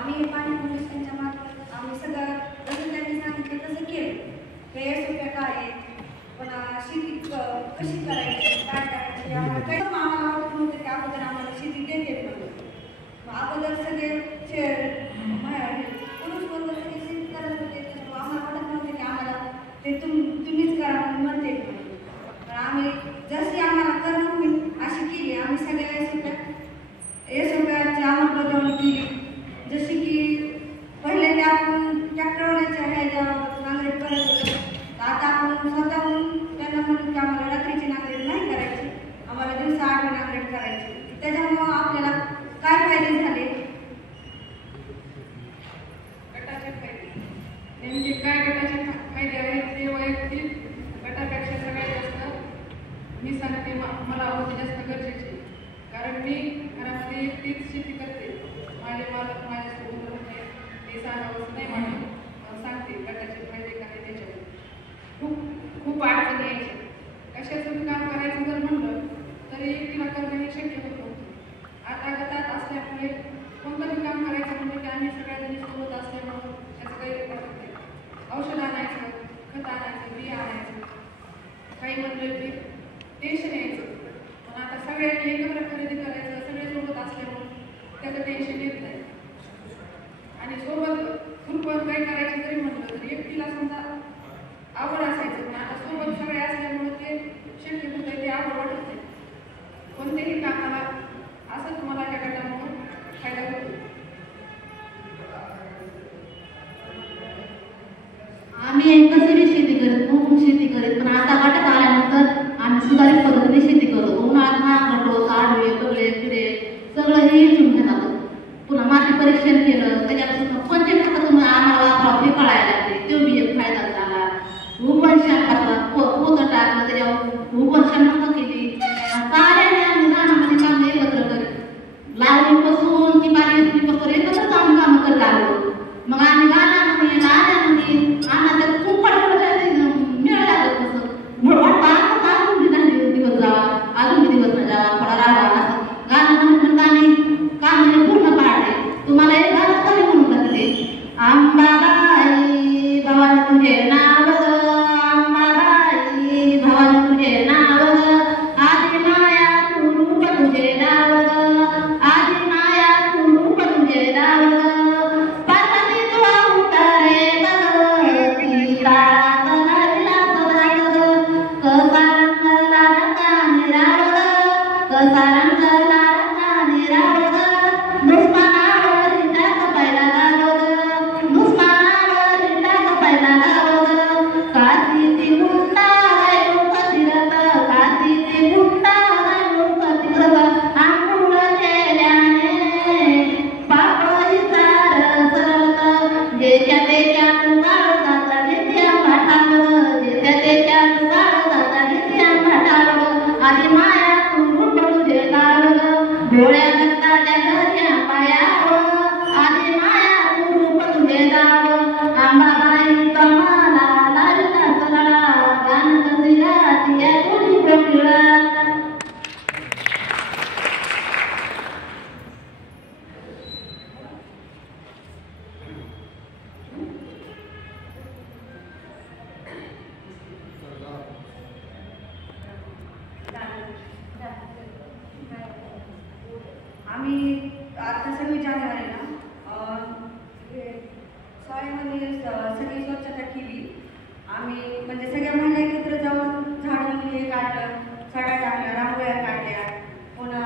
आम्ही पाणी फाउंडेशनच्या मार्फत आम्ही सगळं जसं त्यांनी सांगितलं तसं केलं. हे सोप्या काय आहे, पण शेती कशी करायची, काय करायची, काही आम्हाला वाटत नव्हतं की अगोदर आम्हाला शेती देते म्हणून. अगोदर सगळे पुरुष वर्ग सगळे शेती करत होते, त्याच्यामुळे आम्हाला वाटत नव्हतं की आम्हाला ते तुम्हीच करा म्हणून म्हणते म्हणून. पण आम्ही जशी आम्हाला करणं होईल अशी केली. आम्ही सगळ्या सोप्याची अंमलबजावणी केली. जशी की पहिल्यांदा आपण ट्रॅक्टरवाल्याच्या ह्याच्या नांगरट करत होतो, आता आपण स्वतःहून त्यांना म्हणून की आम्हाला रात्रीची नांगरट नाही करायची, आम्हाला दिवसा आडवी नांगरट करायची. त्याच्यामुळं आपल्याला काय फायदे झाले? गटाचे फायदे नेमके काय? गटाचे फायदे आहेत ते वैयक्तिक गटापेक्षा सगळ्यात जास्त मी सांगते मला होते जास्त गरजेचे. कारण मी घरामध्ये एकटीच शेती करते. माझे मालक माझ्यासोबत होते ते सांगावंच नाही म्हणून सांगते गटाचे फायदे काय त्याच्यावर. खूप अडचणी यायच्या. कशाचं काम करायचं जर म्हणलं तरी एकटीला करणं हे शक्य होत नव्हतं. आता गटात असल्यामुळे कोणतंही काम करायचं म्हणजे की आम्ही सगळ्याजणी सोबत असल्यामुळं त्याचं काही वाटत नाही. औषध आणायचं, खत आणायचं, बिया आणायचं, काही म्हणलं की टेन्शन यायचं. पण आता सगळ्यांनी एकत्र खरेदी करायचं, सगळे सोबत असल्यामुळं त्याचं टेन्शन येत नाही. आणि सोबत ग्रुपवर काही करायचं जरी म्हटलं तरी एकटीला समजा आवड असायचं, पण आता सोबत सगळे असल्यामुळे ते शक्य होतं, ते आवड वाटत नाही. कोणत्याही कामाला असं तुम्हाला या गटामुळे फायदा होतो. आम्ही एकच शेती करत, खूप शेती करत, पण आता गटात आल्यानंतर आम्ही सुधारित पद्धतीने शेती करतो. उन्हाळ्यात नांगरतो, आडवे पगले किडे सगळं हे इचून घेतात. पुन्हा माती परीक्षण केलं, त्याच्यापासून कोणते खतं आम्हाला वापरावं हे कळायला लागते. तो बी एक फायदा झाला. उपनशन पोतं टाकलं, त्याच्यावर उपनशन नका केली. साऱ्याने आम्ही रानामध्ये काम एकत्र करीत, लावणीपासून ती बागेपासून एकत्र काम करत लागलो. मग आम्ही गाण्यामध्ये लाण्यामध्ये अन्नाच्या खूप मिळायला लागलं. कसं वाटतं अजून दिवस जावा, अजून दिवस न जावा, थोडा राहावा असं गाणं म्हणत आम्ही काम पूर्ण पाडले. तुम्हाला एक गाणं कमी म्हणून लागले, अंबाबाई भवानी तुझे नाव, अंबाबाई भवानी तुझे नाव, आदि माया तू रूप तुझे नाव, आदि माया तू रूप तुझे नाव, पार्वती तू अवतारे सीता कसा रंगला रंगाने राव, कसा रंगला रंगाने राव, दुश्मनावर टाक पहिला गाव, दुश्मनावर टाक पहिला गाव, काशीची गुंडा गायू पतिरत, काशीची गुंडा गायू पतिरत, आंघोळ केल्याने पाप विचार सरत, जेच्या त्याच्यात गाळ जाता नित्या भाटावर, जेच्या त्याच्यात गाळ जाता नित्या भाटावर, आधी माया तू रूप तुझे गाळ, डोळ्या दत्ताच्या घरच्या पायावर, आधी माया तू रूप तुझे गाव, अंबाबाई कमाला लालता चला, गान कसिरा तिया तुझी कोकिळा. आम्ही आता 26 जानेवारीला शाळेमध्ये सगळी स्वच्छता केली. आम्ही म्हणजे सगळ्या महिला एकत्र जाऊन झाडून हे काढलं, सड्या टाकल्या, रांगोळ्या काढल्या, पुन्हा